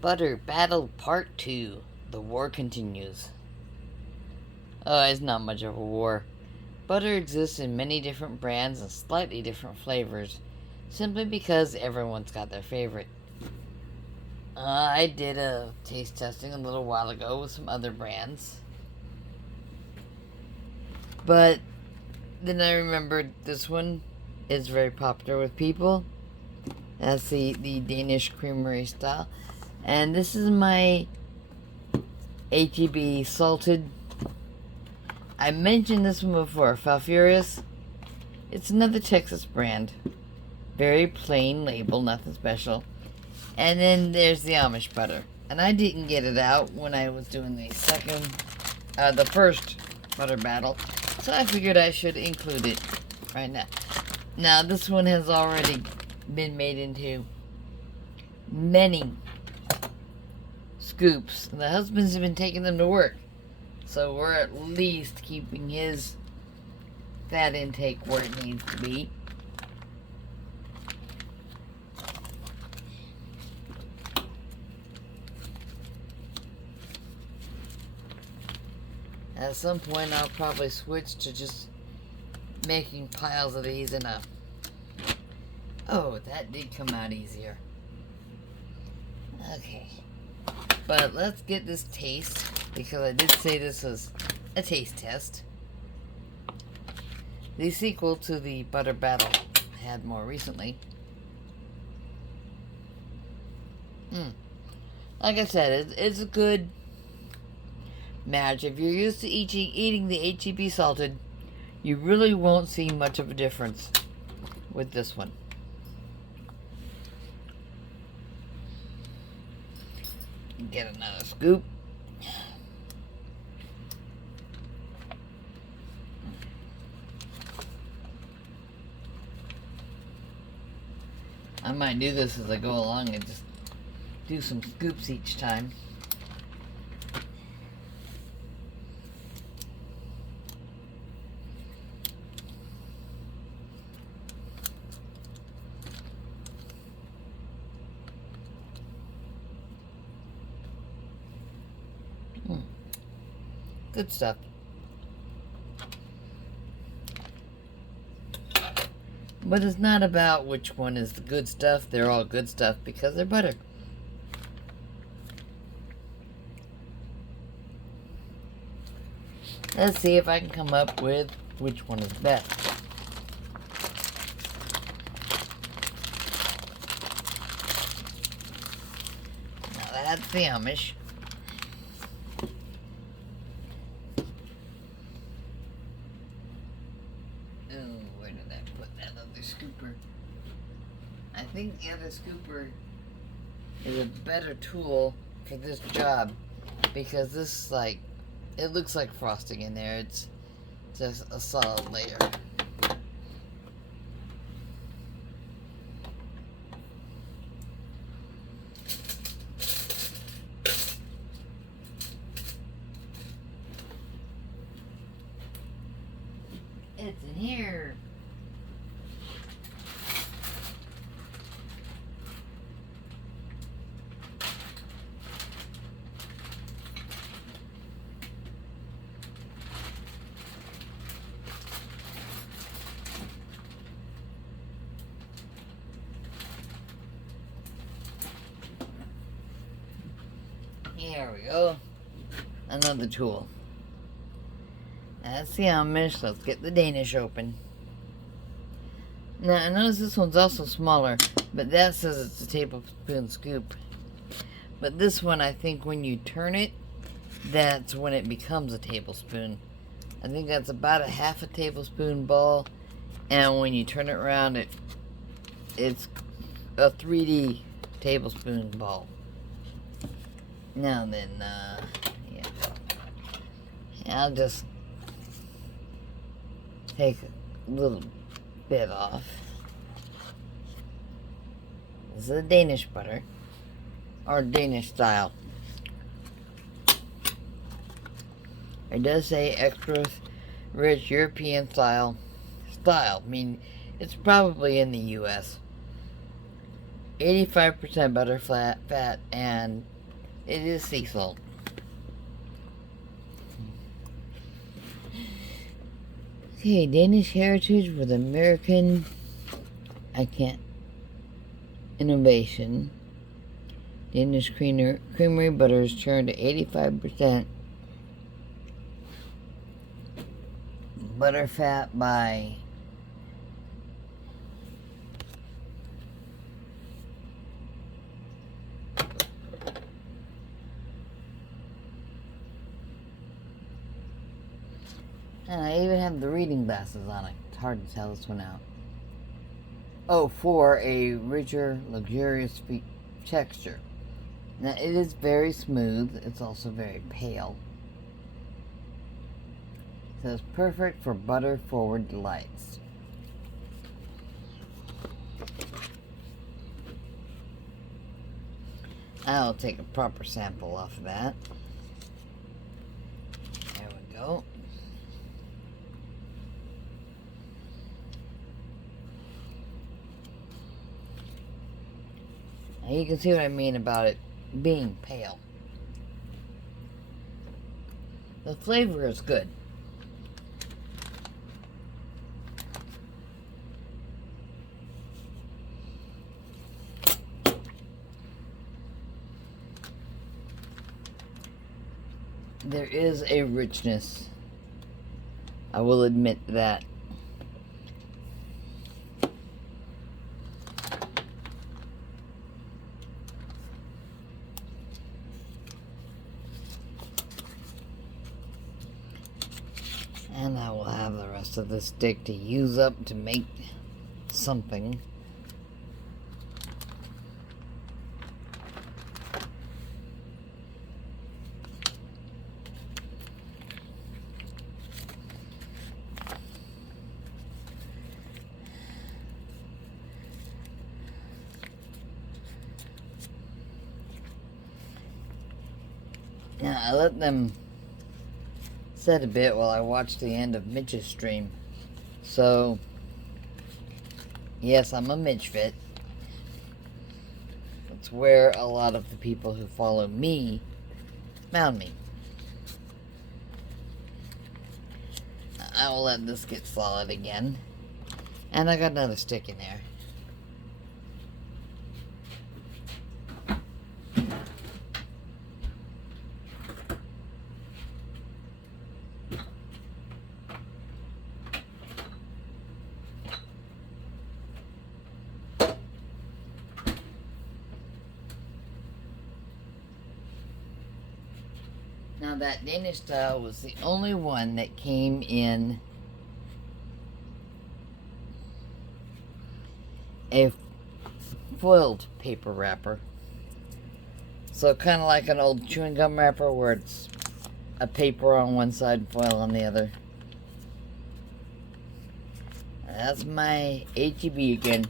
Butter Battle Part 2. The war continues. Oh, it's not much of a war. Butter exists in many different brands and slightly different flavors, simply because everyone's got their favorite. I did a taste testing a little while ago with some other brands. But then I remembered this one is very popular with people. That's the Danish creamery style. And this is my HEB salted. I mentioned this one before, Falfurrious. It's another Texas brand. Very plain label, nothing special. And then there's the Amish butter. And I didn't get it out when I was doing the first butter battle. So I figured I should include it right now. Now, this one has already been made into many scoops. And the husband's been taking them to work. So we're at least keeping his fat intake where it needs to be. At some point, I'll probably switch to just making piles of these in a... Oh, that did come out easier. Okay. But let's get this taste, because I did say this was a taste test. The sequel to the Butter Battle I had more recently. Like I said, it's a good match. If you're used to eating the HEB salted, you really won't see much of a difference with this one. Get another scoop. I might do this as I go along and just do some scoops each time. Good stuff. But it's not about which one is the good stuff. They're all good stuff because they're butter. Let's see if I can come up with which one is best. Now that's the Amish. Scooper. I think the other scooper is a better tool for this job because this, like, it looks like frosting in there. It's just a solid layer. It's in here. Here we go. Another tool. That's the Amish. Let's get the Danish open. Now, I notice this one's also smaller, but that says it's a tablespoon scoop. But this one, I think when you turn it, that's when it becomes a tablespoon. I think that's about a half a tablespoon ball, and when you turn it around, it's a 3D tablespoon ball. Now then, yeah, I'll just take a little bit off. This is a Danish butter, or Danish style. It does say extra rich European style. I mean, it's probably in the U.S. 85% butter fat, and it is sea salt. Okay, Danish heritage with American, innovation. Danish creamery butter is churned to 85% butter fat by and I even have the reading glasses on it. It's hard to tell this one out. Oh, for a richer, luxurious texture. Now, it is very smooth. It's also very pale. So it's perfect for butter-forward delights. I'll take a proper sample off of that. There we go. Now you can see what I mean about it being pale. The flavor is good. There is a richness. I will admit that. And I will have the rest of the stick to use up to make something. Now, I let them set a bit while I watched the end of Mitch's stream. So, yes, I'm a Mitch fit. That's where a lot of the people who follow me found me. I will let this get solid again. And I got another stick in there. Now that Danish style was the only one that came in a foiled paper wrapper. So kind of like an old chewing gum wrapper where it's a paper on one side and foil on the other. That's my H-E-B again,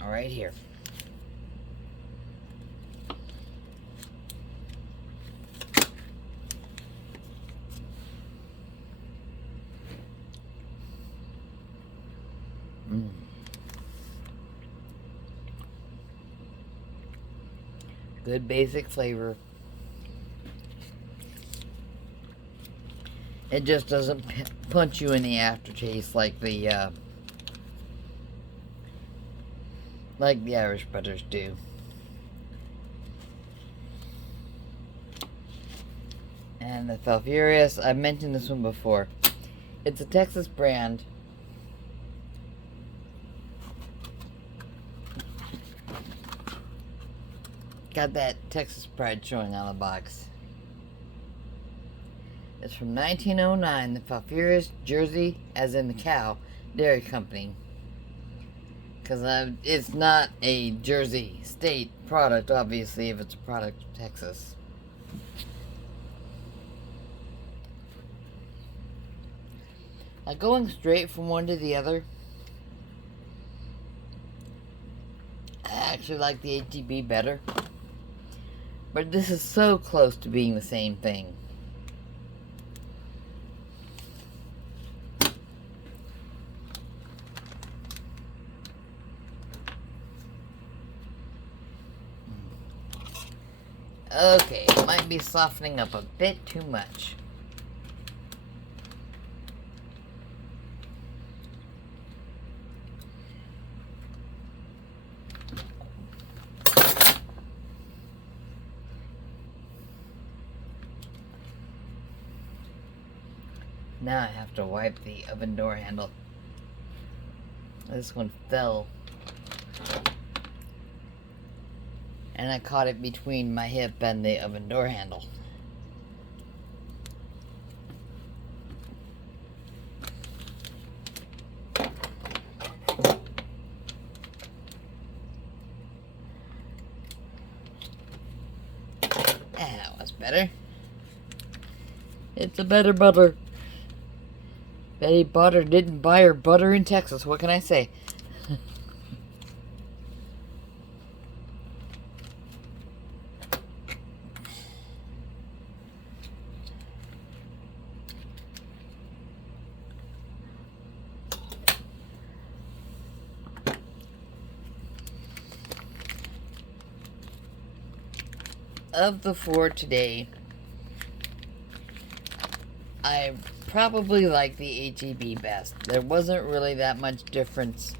right here. Good basic flavor. It just doesn't punch you in the aftertaste like the Irish butters do. And the Falfurrias, I've mentioned this one before. It's a Texas brand. Got that Texas pride showing on the box. It's from 1909, the Falfurrias Jersey, as in the cow, Dairy Company. Because it's not a Jersey state product, obviously, if it's a product of Texas. Like going straight from one to the other, I actually like the H-E-B better. But this is so close to being the same thing. Okay, it might be softening up a bit too much. Now I have to wipe the oven door handle. This one fell. And I caught it between my hip and the oven door handle. That was better. It's a better butter. Betty Butter didn't buy her butter in Texas. What can I say? Of the four today, I probably like the H-E-B best. There wasn't really that much difference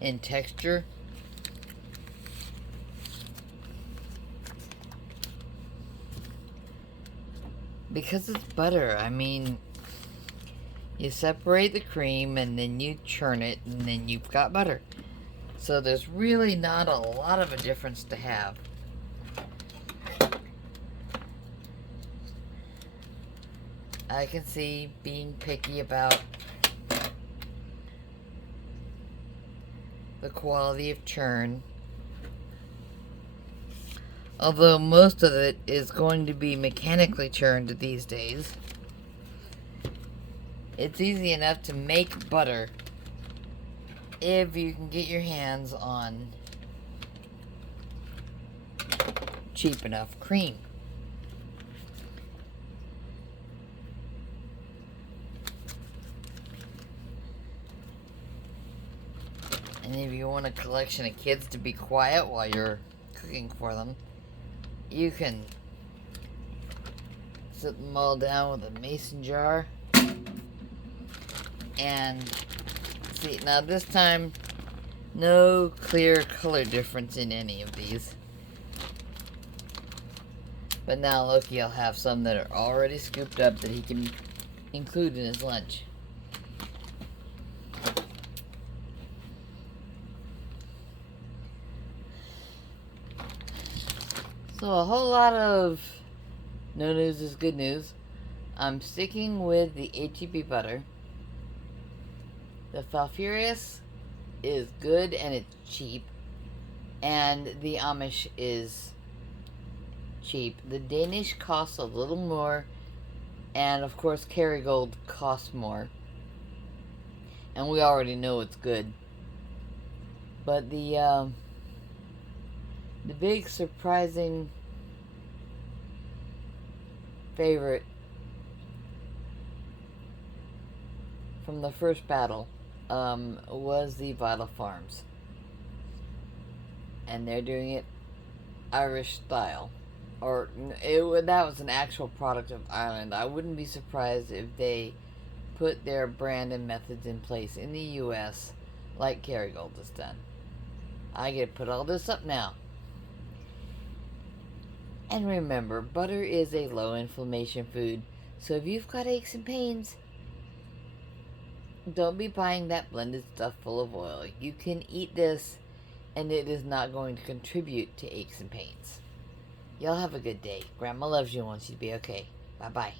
in texture. Because it's butter. I mean, you separate the cream and then you churn it and then you've got butter. So there's really not a lot of a difference to have. I can see being picky about the quality of churn. Although most of it is going to be mechanically churned these days. It's easy enough to make butter if you can get your hands on cheap enough cream. And if you want a collection of kids to be quiet while you're cooking for them, you can sit them all down with a mason jar. And see, now this time, no clear color difference in any of these. But now Loki will have some that are already scooped up that he can include in his lunch. So a whole lot of no news is good news. I'm sticking with the H-E-B butter. The Falfurrias is good and it's cheap. And the Amish is cheap. The Danish costs a little more. And of course Kerrygold costs more. And we already know it's good. But the big surprising favorite from the first battle was the Vital Farms. And they're doing it Irish style. Or that was an actual product of Ireland. I wouldn't be surprised if they put their brand and methods in place in the US like Kerrygold has done. I get to put all this up now. And remember, butter is a low inflammation food. So if you've got aches and pains, don't be buying that blended stuff full of oil. You can eat this and it is not going to contribute to aches and pains. Y'all have a good day. Grandma loves you and wants you to be okay. Bye-bye.